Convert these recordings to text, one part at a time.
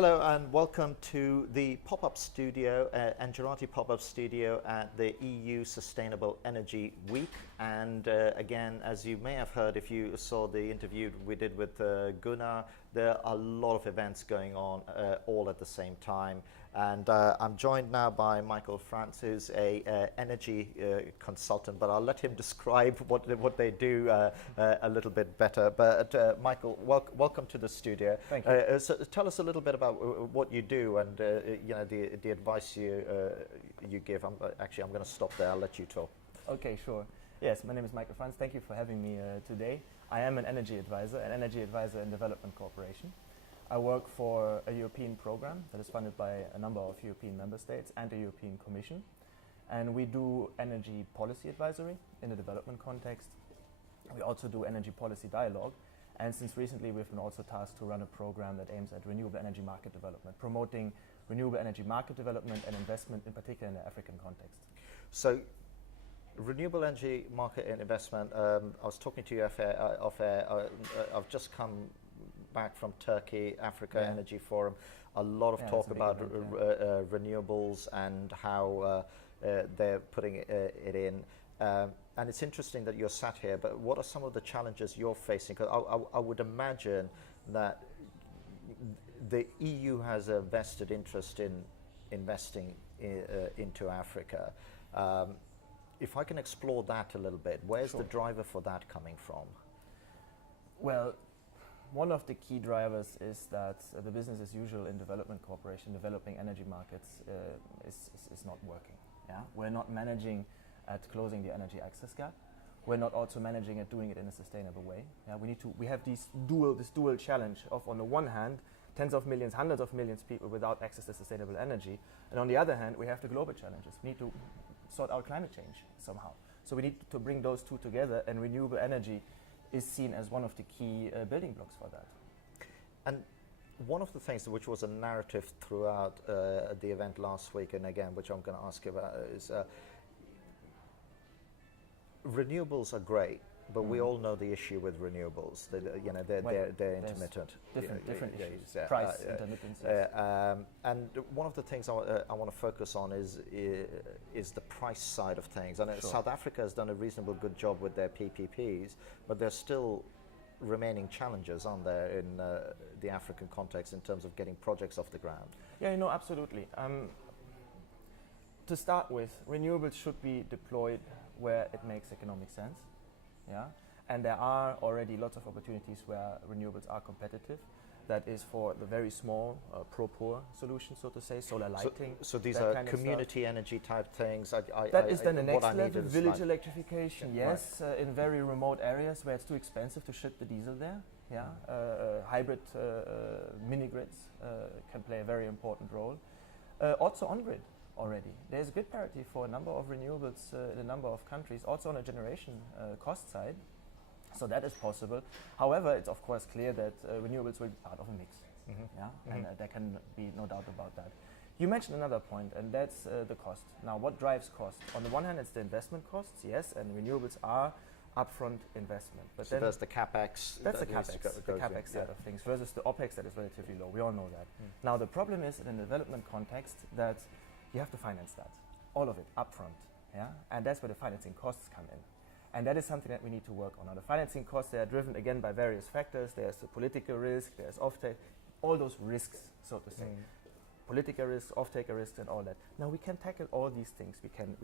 Hello and welcome to the pop-up studio, Engerati pop-up studio at the EU Sustainable Energy Week. And again, as you may have heard if you saw the interview we did with Gunnar, there are a lot of events going on all at the same time. And I'm joined now by Michael Franz, who's a energy consultant, but I'll let him describe what they do a little bit better. But Michael, welcome to the studio. Thank you. So tell us a little bit about what you do and the advice you give. I'm going to stop there. I'll let you talk. Okay, sure. Yes, my name is Michael Franz. Thank you for having me today. I am an energy advisor in Development Cooperation. I work for a European program that is funded by a number of European member states and the European Commission. And we do energy policy advisory in the development context. We also do energy policy dialogue. And since recently, we've been also tasked to run a program that aims at renewable energy market development, promoting renewable energy market development and investment, in particular in the African context. So, renewable energy market and investment, I was talking to you off air. I've just come back from Turkey, Africa Energy Forum. A lot of talk about renewables and how they're putting it in. And it's interesting that you're sat here, but what are some of the challenges you're facing? Because I would imagine that the EU has a vested interest in investing into Africa. If I can explore that a little bit, where's the driver for that coming from? Well, one of the key drivers is that the business as usual in development cooperation, developing energy markets, is not working. Yeah? We're not managing at closing the energy access gap. We're not also managing at doing it in a sustainable way. Yeah, we have this dual challenge of, on the one hand, tens of millions, hundreds of millions of people without access to sustainable energy, and on the other hand, we have the global challenges. We need to sort out climate change somehow. So we need to bring those two together, and renewable energy is seen as one of the key building blocks for that. And one of the things which was a narrative throughout the event last week, and again, which I'm going to ask you about, is renewables are great, but we all know the issue with renewables. They're intermittent. Different issues. Price intermittency. And one of the things I want to focus on is the price side of things. And South Africa has done a reasonable good job with their PPPs, but there's still remaining challenges, aren't there, in the African context in terms of getting projects off the ground? Yeah, absolutely. To start with, renewables should be deployed where it makes economic sense. Yeah, and there are already lots of opportunities where renewables are competitive. That is for the very small pro-poor solutions, so to say, solar lighting. So these are community energy type things. That is then the next level, village electrification, yes, in very remote areas where it's too expensive to ship the diesel there. Yeah, hybrid mini-grids can play a very important role. Also on-grid already. There's good parity for a number of renewables in a number of countries, also on a generation cost side. So that is possible. However, it's of course clear that renewables will be part of a mix. And there can be no doubt about that. You mentioned another point, and that's the cost. Now, what drives cost? On the one hand, it's the investment costs, yes, and renewables are upfront investment. But so then there's the capex. That's the capex side of things versus the OPEX that is relatively low. We all know that. Now, the problem is in a development context that you have to finance that, all of it, upfront, and that's where the financing costs come in. And that is something that we need to work on. Now, the financing costs, they are driven, again, by various factors. There's the political risk, there's offtake, all those risks, so to say. Political risks, off-taker risks, and all that. Now, we can tackle all these things. We can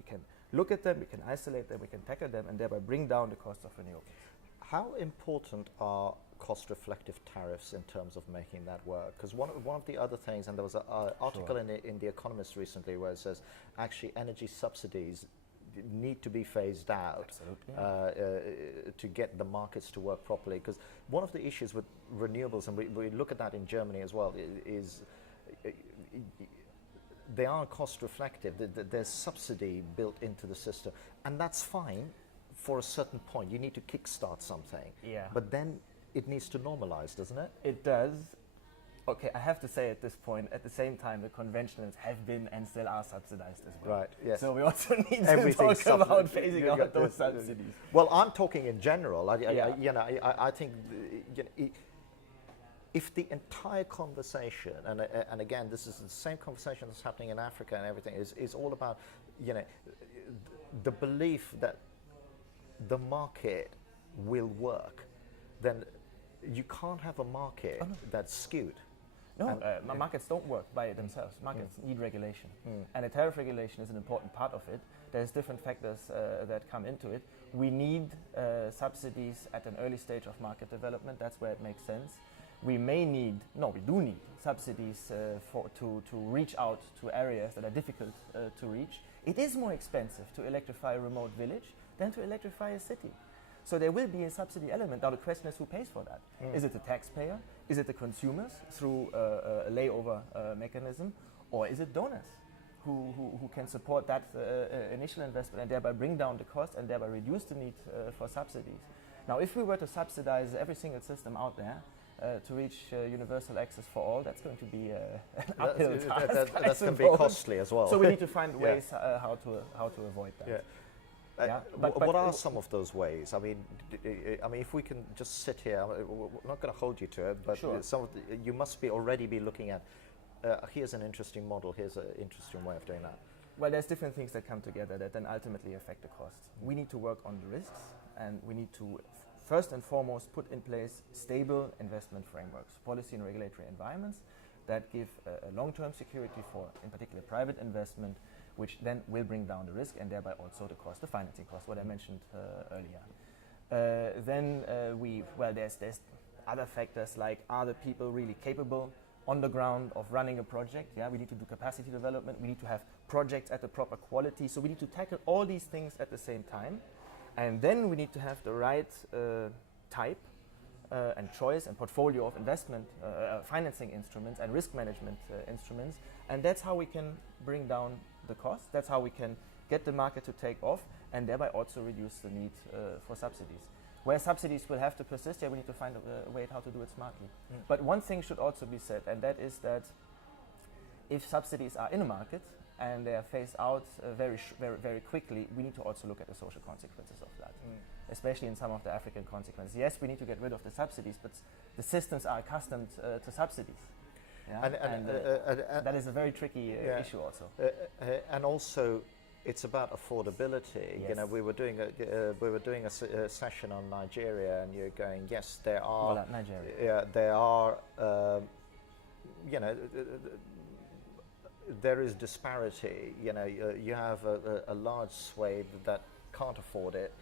look at them, we can isolate them, we can tackle them, and thereby bring down the cost of renewables. How important are cost-reflective tariffs in terms of making that work? Because one of the other things, and there was an article in The Economist recently where it says actually energy subsidies need to be phased out to get the markets to work properly. Because one of the issues with renewables, and we look at that in Germany as well, is they aren't cost-reflective. There's subsidy built into the system, and that's fine for a certain point. You need to kickstart something. Yeah. But then it needs to normalize, doesn't it? It does. Okay, I have to say at this point, at the same time, the conventionals have been and still are subsidized as well. Right, yes. So we also need to talk about phasing out those subsidies. Well, I'm talking in general. I think if the entire conversation, and again, this is the same conversation that's happening in Africa and everything, is all about, the belief that the market will work, then you can't have a market that's skewed. No, markets don't work by themselves. Markets need regulation. And a tariff regulation is an important part of it. There's different factors that come into it. We need subsidies at an early stage of market development. That's where it makes sense. We do need subsidies to reach out to areas that are difficult to reach. It is more expensive to electrify a remote village than to electrify a city. So there will be a subsidy element. Now the question is, who pays for that? Is it the taxpayer? Is it the consumers through a layover mechanism? Or is it donors who can support that initial investment and thereby bring down the cost and thereby reduce the need for subsidies? Now if we were to subsidize every single system out there to reach universal access for all, that's going to be an uphill task. That's going to be costly as well. So we need to find ways how to avoid that. Yeah. But what are some of those ways? I mean, if we can just sit here, we're not going to hold you to it, but sure. You must already be looking at, here's an interesting model, here's an interesting way of doing that. Well, there's different things that come together that then ultimately affect the costs. We need to work on the risks, and we need to first and foremost put in place stable investment frameworks, policy and regulatory environments that give a long-term security for, in particular, private investment, which then will bring down the risk and thereby also the cost, the financing cost, what I mentioned earlier. There's other factors like, are the people really capable on the ground of running a project? Yeah, we need to do capacity development. We need to have projects at the proper quality. So we need to tackle all these things at the same time. And then we need to have the right type and choice and portfolio of investment, financing instruments and risk management instruments. And that's how we can bring down the cost. That's how we can get the market to take off and thereby also reduce the need for subsidies. Where subsidies will have to persist, we need to find a way how to do it smartly. But one thing should also be said, and that is that if subsidies are in a market and they are phased out very quickly, we need to also look at the social consequences of that, especially in some of the African consequences. Yes, we need to get rid of the subsidies, but the systems are accustomed to subsidies. Yeah? And that is a very tricky issue also. And also, it's about affordability. Yes. You know, we were doing a session on Nigeria, and you're going, yes, there are. Nigeria. Yeah, there are. There is disparity. You know, you have a large swathe that can't afford it,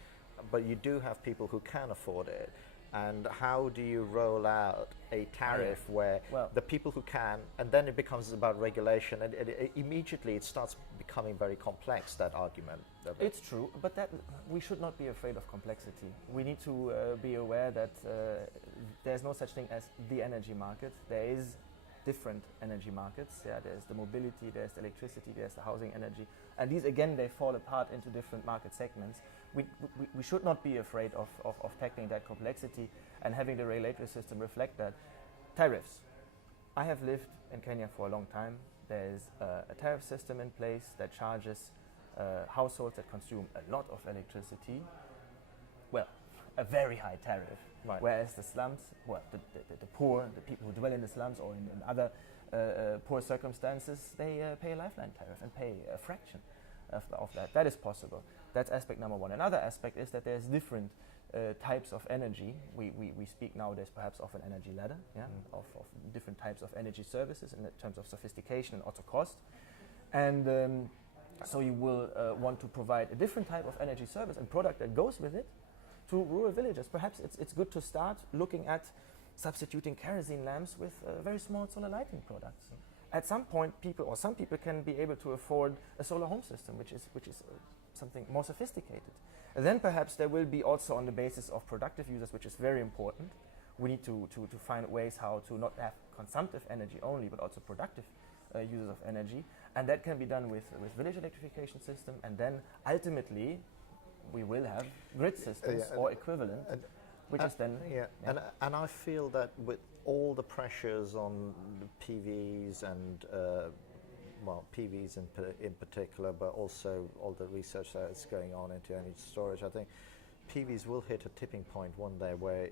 but you do have people who can afford it. And how do you roll out a tariff where the people who can, and then it becomes about regulation, and immediately it starts becoming very complex, that argument. It's true, but that we should not be afraid of complexity. We need to be aware that there's no such thing as the energy market. There is different energy markets. Yeah, there's the mobility, there's the electricity, there's the housing energy. And these, again, they fall apart into different market segments. We should not be afraid of tackling that complexity and having the regulatory system reflect that. Tariffs. I have lived in Kenya for a long time. There's a tariff system in place that charges households that consume a lot of electricity, well, a very high tariff. Right. Whereas the slums, the poor, the people who dwell in the slums or in other poor circumstances, they pay a lifeline tariff and pay a fraction of that. That is possible. That's aspect number one. Another aspect is that there's different types of energy. We speak nowadays perhaps of an energy ladder, of different types of energy services in terms of sophistication and also cost. And so you will want to provide a different type of energy service and product that goes with it to rural villages. Perhaps it's good to start looking at substituting kerosene lamps with very small solar lighting products. At some point, some people can be able to afford a solar home system, which is something more sophisticated. And then perhaps there will be also on the basis of productive users, which is very important. We need to find ways how to not have consumptive energy only, but also productive users of energy. And that can be done with village electrification system. And then ultimately, we will have grid systems or equivalent, which is then... And I feel that with all the pressures on the PVs and, PVs in particular, but also all the research that's going on into energy storage, I think PVs will hit a tipping point one day where,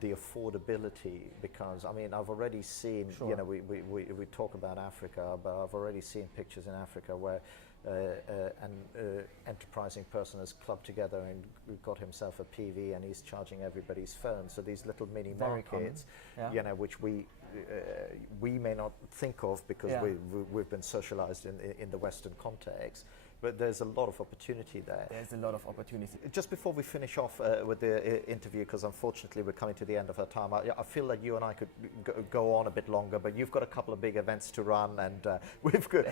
the affordability, because I mean I've already seen, Sure. you know, we talk about Africa, but I've already seen pictures in Africa where an enterprising person has clubbed together and got himself a PV and he's charging everybody's phone. So these little mini Very markets, common. Yeah. you know, which we may not think of because Yeah. we've been socialized in the Western context. But there's a lot of opportunity there. There's a lot of opportunity. Just before we finish off with the interview, because unfortunately we're coming to the end of our time, I feel like you and I could go on a bit longer, but you've got a couple of big events to run, and we've got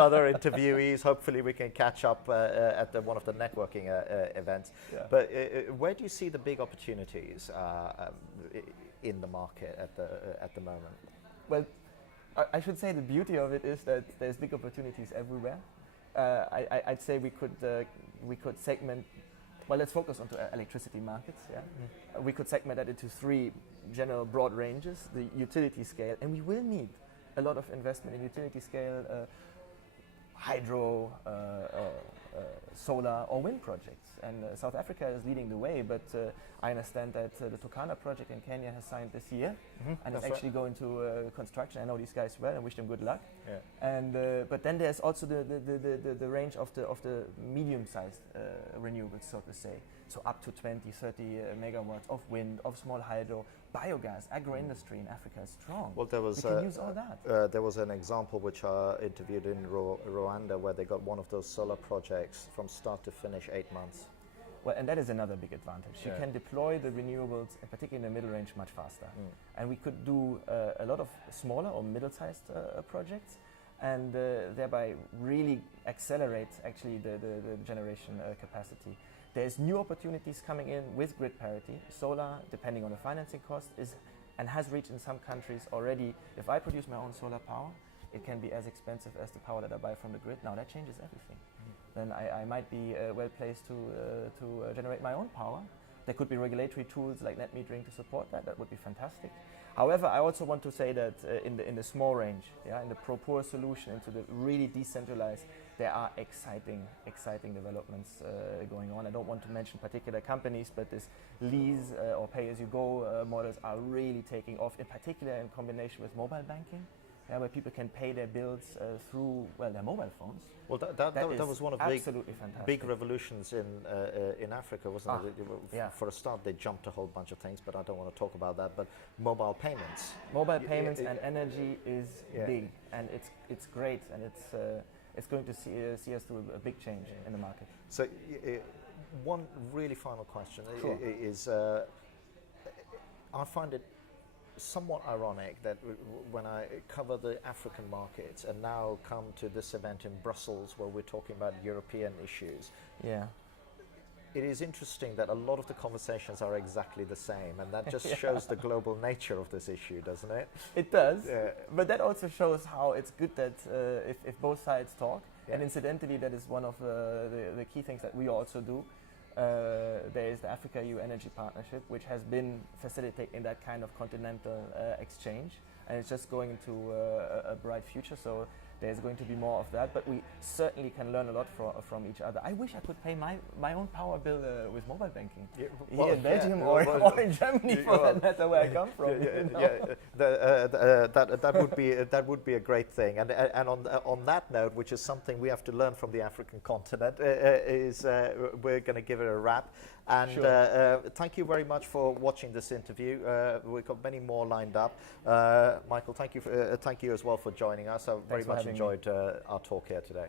other interviewees. Hopefully we can catch up at one of the networking events. Yeah. But where do you see the big opportunities in the market at the moment? Well, I should say the beauty of it is that there's big opportunities everywhere. I'd say we could segment. Well, let's focus on electricity markets. Yeah, we could segment that into three general broad ranges: the utility scale, and we will need a lot of investment in utility scale, hydro, solar, or wind projects. And South Africa is leading the way, but I understand that the Turkana project in Kenya has signed this year, and it's actually going to construction. I know these guys well and wish them good luck. Yeah. And but then there's also the range of the medium-sized renewables, so to say. So up to 20, 30 megawatts of wind, of small hydro, biogas, agro-industry in Africa is strong. Well, we can use all that. There was an example which I interviewed in Rwanda where they got one of those solar projects from start to finish 8 months. Well, and that is another big advantage. Yeah. You can deploy the renewables, particularly in the middle range, much faster. And we could do a lot of smaller or middle-sized projects, and thereby really accelerate actually the generation capacity. There's new opportunities coming in with grid parity. Solar, depending on the financing cost, is and has reached in some countries already. If I produce my own solar power, it can be as expensive as the power that I buy from the grid. Now that changes everything. Then I might be well placed to generate my own power. There could be regulatory tools like net metering to support that. That would be fantastic. However, I also want to say that in the small range, in the pro-poor solution, into the really decentralized, there are exciting developments going on. I don't want to mention particular companies, but this lease or pay-as-you-go models are really taking off, in particular in combination with mobile banking, where people can pay their bills through their mobile phones. Well, that was one of the big revolutions in Africa, wasn't it? Yeah. For a start, they jumped a whole bunch of things, but I don't want to talk about that. But mobile payments. Mobile payments and energy is big, and it's great, and it's going to see us through a big change in the market. So, one really final question is, I find it somewhat ironic that when I cover the African markets and now come to this event in Brussels where we're talking about European issues, it is interesting that a lot of the conversations are exactly the same, and that just shows the global nature of this issue, doesn't it? It does, but that also shows how it's good that if both sides talk, and incidentally that is one of the key things that we also do. There is the Africa-EU Energy Partnership, which has been facilitating that kind of continental exchange, and it's just going into a bright future. So there's going to be more of that, but we certainly can learn a lot from each other. I wish I could pay my own power bill with mobile banking here in Belgium or in Germany, for that matter, where I come from. That would be a great thing. And on that note, which is something we have to learn from the African continent, is we're going to give it a wrap. And thank you very much for watching this interview. We've got many more lined up. Michael, thank you as well for joining us. I very much enjoyed our talk here today.